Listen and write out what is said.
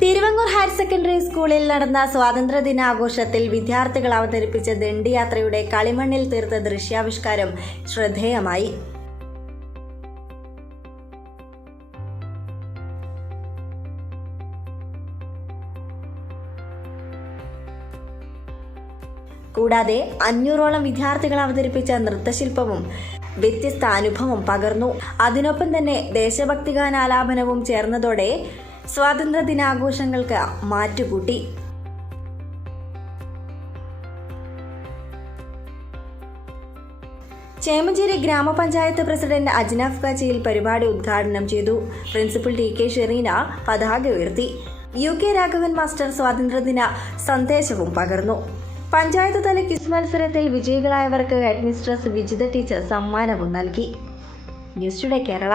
Thiruvangoor higher secondary സ്കൂളിൽ നടന്ന സ്വാതന്ത്ര്യ ദിനാഘോഷത്തിൽ വിദ്യാർത്ഥികൾ അവതരിപ്പിച്ച ദണ്ഡിയാത്രയുടെ കളിമണ്ണിൽ തീർത്ത ദൃശ്യാവിഷ്കാരം ശ്രദ്ധേയമായി. കൂടാതെ 500ഓളം വിദ്യാർത്ഥികൾ അവതരിപ്പിച്ച നൃത്തശില്പവും വ്യത്യസ്ത അനുഭവം പകർന്നു. അതിനൊപ്പം തന്നെ ദേശഭക്തിഗാനാലാപനവും ചേർന്നതോടെ സ്വാതന്ത്ര്യ ദിനാഘോഷങ്ങൾക്ക് മാറ്റുകൂട്ടി. ചേമഞ്ചേരി ഗ്രാമപഞ്ചായത്ത് പ്രസിഡന്റ് അജ്നാഫ് കാച്ചിയിൽ പരിപാടി ഉദ്ഘാടനം ചെയ്തു. Principal TK. ഷെറീന പതാക ഉയർത്തി. യു.കെ. രാഘവൻ മാസ്റ്റർ സ്വാതന്ത്ര്യദിന സന്ദേശവും പകർന്നു. പഞ്ചായത്ത് തല ക്വിസ് മത്സരത്തിൽ വിജയികളായവർക്ക് ഹെഡ് മിസ്ട്രസ് വിജിത ടീച്ചർ സമ്മാനവും നൽകി. News today Kerala.